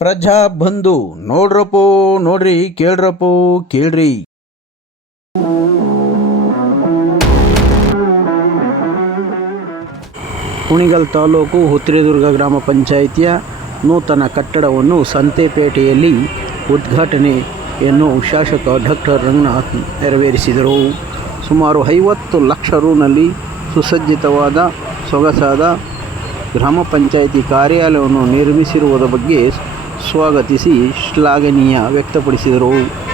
ಪ್ರಜಾ ಬಂಧು, ನೋಡ್ರಪ್ಪೋ, ನೋಡ್ರಿ, ಕೇಳ್ರಪ್ಪೋ, ಕೇಳ್ರಿ. ಕುಣಿಗಲ್ ತಾಲೂಕು ಹುತ್ರಿದುರ್ಗ ಗ್ರಾಮ ಪಂಚಾಯಿತಿಯ ನೂತನ ಕಟ್ಟಡವನ್ನು ಸಂತೆಪೇಟೆಯಲ್ಲಿ ಉದ್ಘಾಟನೆಯನ್ನು ಶಾಸಕ ಡಾಕ್ಟರ್ ರಂಗನಾಥ್ ನೆರವೇರಿಸಿದರು. ಸುಮಾರು ಐವತ್ತು ಲಕ್ಷ ರೂನಲ್ಲಿ ಸುಸಜ್ಜಿತವಾದ ಸೊಗಸಾದ ಗ್ರಾಮ ಪಂಚಾಯಿತಿ ಕಾರ್ಯಾಲಯವನ್ನು ನಿರ್ಮಿಸಿರುವುದರ ಬಗ್ಗೆ ಸ್ವಾಗತಿಸಿ ಶ್ಲಾಘನೀಯ ವ್ಯಕ್ತಪಡಿಸಿದರು.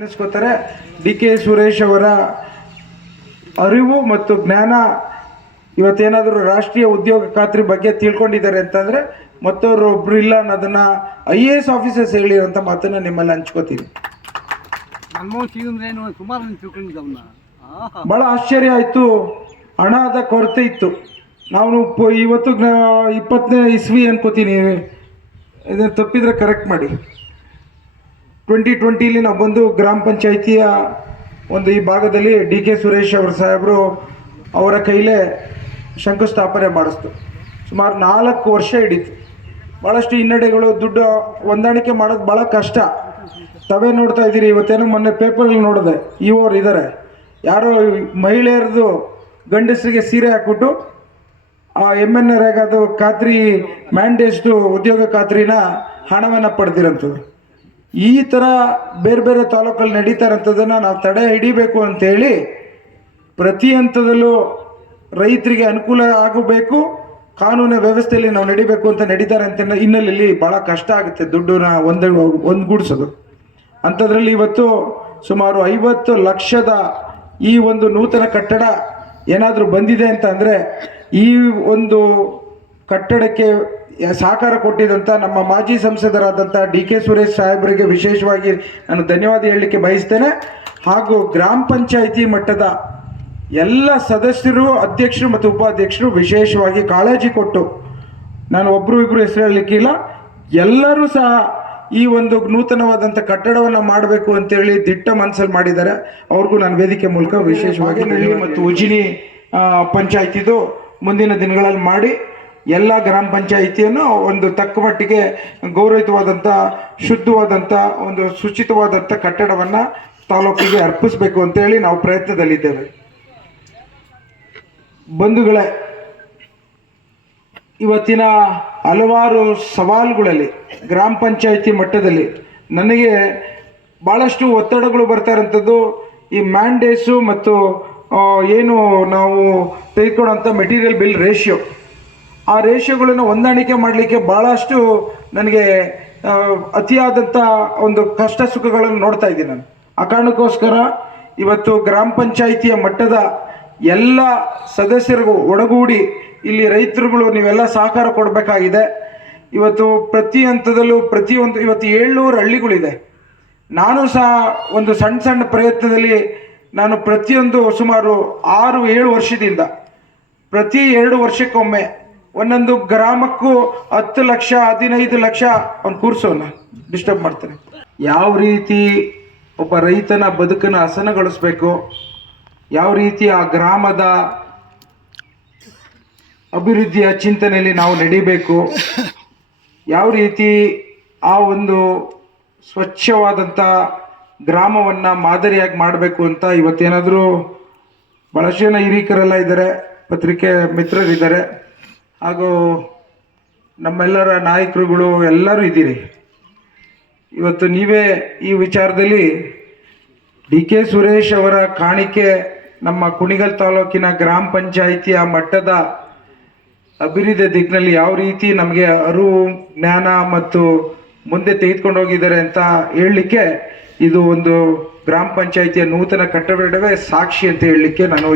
ನೆನೆಸ್ಕೋತಾರೆ ಡಿ ಕೆ ಸುರೇಶ್ ಅವರ ಅರಿವು ಮತ್ತು ಜ್ಞಾನ ಇವತ್ತೇನಾದರೂ ರಾಷ್ಟ್ರೀಯ ಉದ್ಯೋಗ ಖಾತ್ರಿ ಬಗ್ಗೆ ತಿಳ್ಕೊಂಡಿದ್ದಾರೆ ಅಂತಂದರೆ ಮತ್ತವರು ಒಬ್ರು ಇಲ್ಲ ಅನ್ನೋದನ್ನ ಐ ಎ ಎಸ್ ಆಫೀಸರ್ಸ್ ಹೇಳಿರೋಂಥ ಮಾತನ್ನು ನಿಮ್ಮಲ್ಲಿ ಹಂಚ್ಕೋತೀನಿ. ಬಹಳ ಆಶ್ಚರ್ಯ ಆಯಿತು. ಹಣದ ಕೊರತೆ ಇತ್ತು. ನಾವು ಇವತ್ತು ಇಪ್ಪತ್ತನೇ ಇಸ್ವಿ ಅನ್ಕೋತೀನಿ. ಇದನ್ನು ತಪ್ಪಿದ್ರೆ ಕರೆಕ್ಟ್ ಮಾಡಿ. ಟ್ವೆಂಟಿ ಟ್ವೆಂಟಿಲಿ ನಾವು ಬಂದು ಗ್ರಾಮ ಪಂಚಾಯಿತಿಯ ಒಂದು ಈ ಭಾಗದಲ್ಲಿ ಡಿ ಕೆ ಸುರೇಶ್ ಅವರ ಸಾಹೇಬರು ಅವರ ಕೈಲೇ ಶಂಕುಸ್ಥಾಪನೆ ಮಾಡಿಸ್ತು. ಸುಮಾರು ನಾಲ್ಕು ವರ್ಷ ಹಿಡೀತು. ಭಾಳಷ್ಟು ಹಿನ್ನಡೆಗಳು, ದುಡ್ಡು ಹೊಂದಾಣಿಕೆ ಮಾಡೋದು ಭಾಳ ಕಷ್ಟ. ತಾವೇ ನೋಡ್ತಾ ಇದ್ದೀರಿ, ಇವತ್ತೇನು ಮೊನ್ನೆ ಪೇಪರ್ಗಳು ನೋಡಿದೆ ಇವರು ಇದ್ದಾರೆ. ಯಾರೋ ಮಹಿಳೆಯರದು ಗಂಡಸರಿಗೆ ಸೀರೆ ಹಾಕ್ಬಿಟ್ಟು, ಆ ಎಂ ಎನ್ ಅದು ಖಾತ್ರಿ, ಮ್ಯಾಂಡೇಜ್ದು ಉದ್ಯೋಗ ಖಾತ್ರಿನ ಹಣವನ್ನು ಪಡೆದಿರೋಂಥದ್ದು. ಈ ಥರ ಬೇರೆ ಬೇರೆ ತಾಲೂಕಲ್ಲಿ ನಡೀತಾ ಇರೋಂಥದ್ದನ್ನು ನಾವು ತಡೆ ಹಿಡಿಬೇಕು ಅಂತೇಳಿ ಪ್ರತಿ ಹಂತದಲ್ಲೂ ರೈತರಿಗೆ ಅನುಕೂಲ ಆಗಬೇಕು, ಕಾನೂನು ವ್ಯವಸ್ಥೆಯಲ್ಲಿ ನಾವು ನಡಿಬೇಕು ಅಂತ ನಡೀತಾರೆ ಅಂತ ಹಿನ್ನೆಲೆಯಲ್ಲಿ ಭಾಳ ಕಷ್ಟ ಆಗುತ್ತೆ ದುಡ್ಡನ್ನ ಒಂದು ಒಂದುಗೂಡಿಸೋದು. ಅಂಥದ್ರಲ್ಲಿ ಇವತ್ತು ಸುಮಾರು ಐವತ್ತು ಲಕ್ಷದ ಈ ಒಂದು ನೂತನ ಕಟ್ಟಡ ಏನಾದರೂ ಬಂದಿದೆ ಅಂತ ಅಂದರೆ ಈ ಒಂದು ಕಟ್ಟಡಕ್ಕೆ ಸಹಕಾರ ಕೊಟ್ಟಿದ್ದಂಥ ನಮ್ಮ ಮಾಜಿ ಸಂಸದರಾದಂಥ ಡಿ ಕೆ ಸುರೇಶ್ ಸಾಹೇಬರಿಗೆ ವಿಶೇಷವಾಗಿ ನಾನು ಧನ್ಯವಾದ ಹೇಳಲಿಕ್ಕೆ ಬಯಸ್ತೇನೆ. ಹಾಗೂ ಗ್ರಾಮ ಪಂಚಾಯಿತಿ ಮಟ್ಟದ ಎಲ್ಲ ಸದಸ್ಯರು ಅಧ್ಯಕ್ಷರು ಮತ್ತು ಉಪಾಧ್ಯಕ್ಷರು ವಿಶೇಷವಾಗಿ ಕಾಳಜಿ ಕೊಟ್ಟು ನಾನು ಒಬ್ಬರು ಇಬ್ಬರು ಹೆಸರು ಹೇಳಲಿಕ್ಕಿಲ್ಲ ಎಲ್ಲರೂ ಸಹ ಈ ಒಂದು ನೂತನವಾದಂಥ ಕಟ್ಟಡವನ್ನು ಮಾಡಬೇಕು ಅಂತೇಳಿ ದಿಟ್ಟ ಮನಸ್ಸಲ್ಲಿ ಮಾಡಿದ್ದಾರೆ. ಅವ್ರಿಗೂ ನಾನು ವೇದಿಕೆ ಮೂಲಕ ವಿಶೇಷವಾಗಿ ಮತ್ತು ಉಜಿನಿ ಪಂಚಾಯಿತಿದು ಮುಂದಿನ ದಿನಗಳಲ್ಲಿ ಮಾಡಿ ಎಲ್ಲ ಗ್ರಾಮ ಪಂಚಾಯಿತಿಯನ್ನು ಒಂದು ತಕ್ಕ ಮಟ್ಟಿಗೆ ಗೌರವಿತವಾದಂಥ ಶುದ್ಧವಾದಂಥ ಒಂದು ಶುಚಿತವಾದಂಥ ಕಟ್ಟಡವನ್ನು ತಾಲೂಕಿಗೆ ಅರ್ಪಿಸಬೇಕು ಅಂತೇಳಿ ನಾವು ಪ್ರಯತ್ನದಲ್ಲಿದ್ದೇವೆ. ಬಂಧುಗಳೇ, ಇವತ್ತಿನ ಹಲವಾರು ಸವಾಲುಗಳಲ್ಲಿ, ಗ್ರಾಮ ಪಂಚಾಯಿತಿ ಮಟ್ಟದಲ್ಲಿ ನನಗೆ ಭಾಳಷ್ಟು ಒತ್ತಡಗಳು ಬರ್ತಾ ಇರೋಂಥದ್ದು ಈ ಮ್ಯಾಂಡೇಸು ಮತ್ತು ಏನು ನಾವು ತೆಗೆದುಕೊಳ್ಳೋಂಥ ಮೆಟೀರಿಯಲ್ ಬಿಲ್ ರೇಷಿಯೋ ಆ ರೇಷಿಯೋಗಳನ್ನು ಹೊಂದಾಣಿಕೆ ಮಾಡಲಿಕ್ಕೆ ಭಾಳಷ್ಟು ನನಗೆ ಅತಿಯಾದಂಥ ಒಂದು ಕಷ್ಟ ಸುಖಗಳನ್ನು ನೋಡ್ತಾ ಇದ್ದೀನಿ ನಾನು. ಆ ಕಾರಣಕ್ಕೋಸ್ಕರ ಇವತ್ತು ಗ್ರಾಮ ಪಂಚಾಯಿತಿಯ ಮಟ್ಟದ ಎಲ್ಲ ಸದಸ್ಯರಿಗೂ ಒಡಗೂಡಿ ಇಲ್ಲಿ ರೈತರುಗಳು ನೀವೆಲ್ಲ ಸಹಕಾರ ಕೊಡಬೇಕಾಗಿದೆ. ಇವತ್ತು ಪ್ರತಿ ಹಂತದಲ್ಲೂ ಪ್ರತಿಯೊಂದು ಇವತ್ತು ಏಳ್ನೂರು ಹಳ್ಳಿಗಳಿದೆ. ನಾನು ಸಹ ಒಂದು ಸಣ್ಣ ಸಣ್ಣ ಪ್ರಯತ್ನದಲ್ಲಿ ನಾನು ಪ್ರತಿಯೊಂದು ಸುಮಾರು ಆರು, ಏಳು ವರ್ಷದಿಂದ, ಪ್ರತಿ ಎರಡು ವರ್ಷಕ್ಕೊಮ್ಮೆ ಒಂದೊಂದು ಗ್ರಾಮಕ್ಕೂ ಹತ್ತು ಲಕ್ಷ, ಹದಿನೈದು ಲಕ್ಷ ಅವ್ನು ಕೂರಿಸೋಲ್ಲ ಡಿಸ್ಟರ್ಬ್ ಮಾಡ್ತಾನೆ. ಯಾವ ರೀತಿ ಒಬ್ಬ ರೈತನ ಬದುಕನ್ನು ಹಸನಗೊಳಿಸ್ಬೇಕು? ಯಾವ ರೀತಿ ಆ ಗ್ರಾಮದ ಅಭಿವೃದ್ಧಿಯ ಚಿಂತನೆಯಲ್ಲಿ ನಾವು ನಡಿಬೇಕು? ಯಾವ ರೀತಿ ಆ ಒಂದು ಸ್ವಚ್ಛವಾದಂಥ ಗ್ರಾಮವನ್ನು ಮಾದರಿಯಾಗಿ ಮಾಡಬೇಕು ಅಂತ ಇವತ್ತೇನಾದರೂ ಭಾಳಷ್ಟು ಜನ ಹಿರೀಕರೆಲ್ಲ ಇದ್ದಾರೆ ಪತ್ರಿಕೆ ಮಿತ್ರರಿದ್ದಾರೆ. ಹಾಗೂ ನಮ್ಮೆಲ್ಲರ ನಾಯಕರುಗಳು ಎಲ್ಲರೂ ಇದ್ದೀರಿ. ಇವತ್ತು ನೀವೇ ಈ ವಿಚಾರದಲ್ಲಿ ಡಿ ಕೆ ಸುರೇಶ್ ಅವರ ಕಾಣಿಕೆ ನಮ್ಮ ಕುಣಿಗಲ್ ತಾಲೂಕಿನ ಗ್ರಾಮ ಪಂಚಾಯಿತಿಯ ಮಟ್ಟದ ಅಭಿವೃದ್ಧಿ ದಿಕ್ಕಿನಲ್ಲಿ ಯಾವ ರೀತಿ ನಮಗೆ ಅರಿವು, ಜ್ಞಾನ ಮತ್ತು ಮುಂದೆ ತೆಗೆದುಕೊಂಡು ಹೋಗಿದ್ದಾರೆ ಅಂತ ಹೇಳಲಿಕ್ಕೆ ಇದು ಒಂದು ಗ್ರಾಮ ಪಂಚಾಯಿತಿಯ ನೂತನ ಕಟ್ಟಡವೇ ಸಾಕ್ಷಿ ಅಂತ ಹೇಳಲಿಕ್ಕೆ ನಾನು